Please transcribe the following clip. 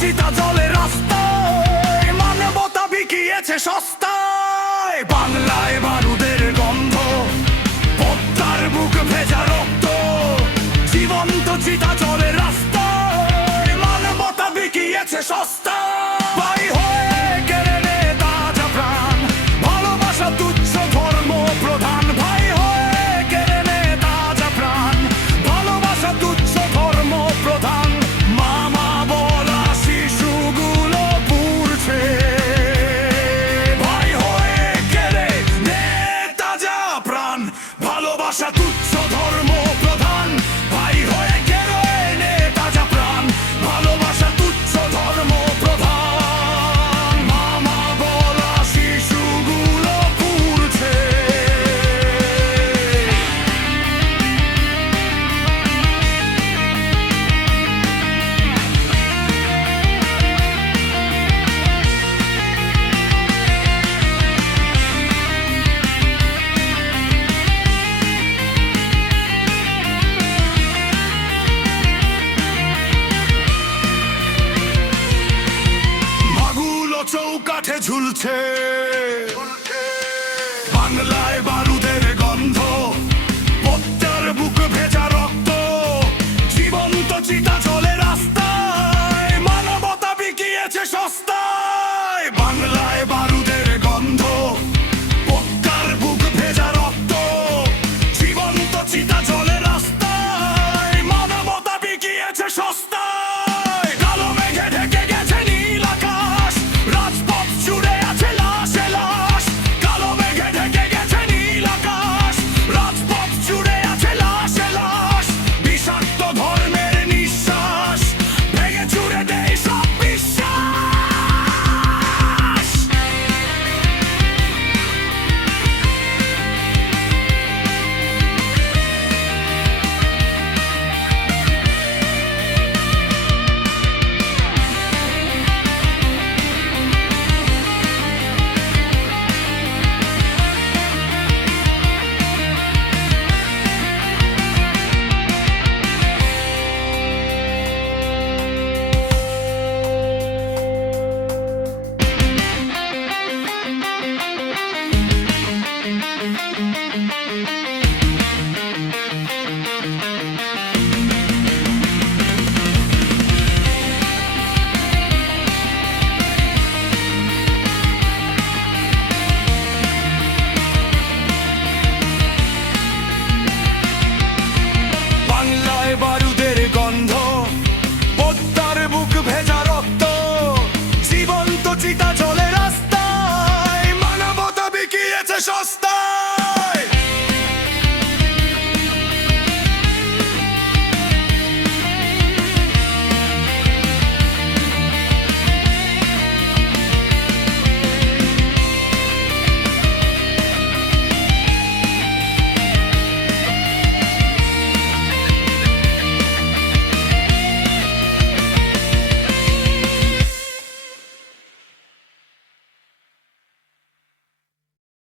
চিতা জলে রাস্তায় মানবতা বিকিয়েছে সস্তায়। বাংলায় বারুদের গন্ধ, পদ্মার বুক ভেজা রক্ত, জীবন্ত চিতা জলে রাস্তায় মানবতা বিকিয়েছে সস্তায়। ভাই হয়ে কেড়ে নে তাজা প্রাণ, ভালোবাসা তুচ্ছ ধর্ম প্রধান। ভাই হয়ে কেড়ে নে তাজা প্রাণ, ভালোবাসা তুচ্ছ ধর্ম প্রধান। মামা বলা শিশুগুলো পুড়ছে, ভাই হয়ে কেড়ে নে তাজা প্রাণ, ভালোবাসা তুচ্ছ ধর্ম প্রধান। ভাই হয়ে কেড়ে নে তাজা প্রাণ, ভালোবাসা তুচ্ছ ধর্ম প্রধান। মামা বলা শিশুগুলো পুড়ছে। চৌকাঠে ঝুলছে, বাংলায় বারু